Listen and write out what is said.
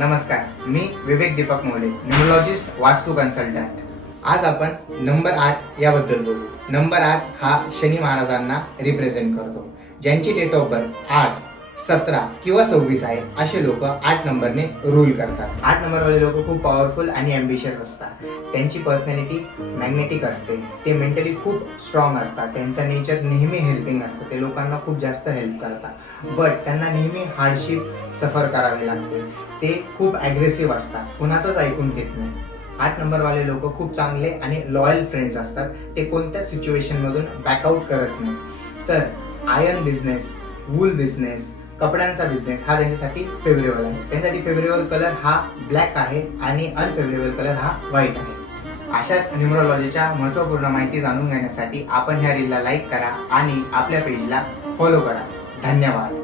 नमस्कार, मी विवेक दीपक मोले, न्यूमरोलॉजिस्ट, वास्तु कन्सल्टंट। आज आपण नंबर 8 याबद्दल बोलू। नंबर 8 हा शनी महाराजांना रिप्रेझेंट करतो। ज्यांची डेट ऑफ बर्थ 8, 17 किंवा 26 आहे असे लोक 8 नंबरने रूल करतात। 8 नंबरवाले लोक खूप पॉवरफुल आणि ॲम्बिशियस असतात। त्यांची पर्सनॅलिटी मॅग्नेटिक असते। ते मेंटली खूप स्ट्रॉंग असतात। त्यांचा नेचर नेहमी हेल्पिंग असतं। ते लोकांना खूप जास्त हेल्प करतात, बट त्यांना नेहमी हार्डशिप सफर करावी लागते। ते खूप ॲग्रेसिव्ह असतात, कुणाचंच ऐकून घेत नाही। 8 नंबरवाले लोक खूप चांगले आणि लॉयल फ्रेंड्स असतात। ते कोणत्या सिच्युएशनमधून बॅकआउट करत नाही। तर आयर्न बिझनेस, वूल बिझनेस, कपड्यांचा बिझनेस हा त्यांच्यासाठी फेवरेबल आहे। त्यांच्यासाठी फेवरेबल कलर हा ब्लॅक आहे आणि अनफेवरेबल कलर हा व्हाईट आहे। अशाच न्यूमरोलॉजीच्या महत्त्वपूर्ण माहिती जाणून घेण्यासाठी आपण ह्या रीलला लाईक करा आणि आपल्या पेजला फॉलो करा। धन्यवाद।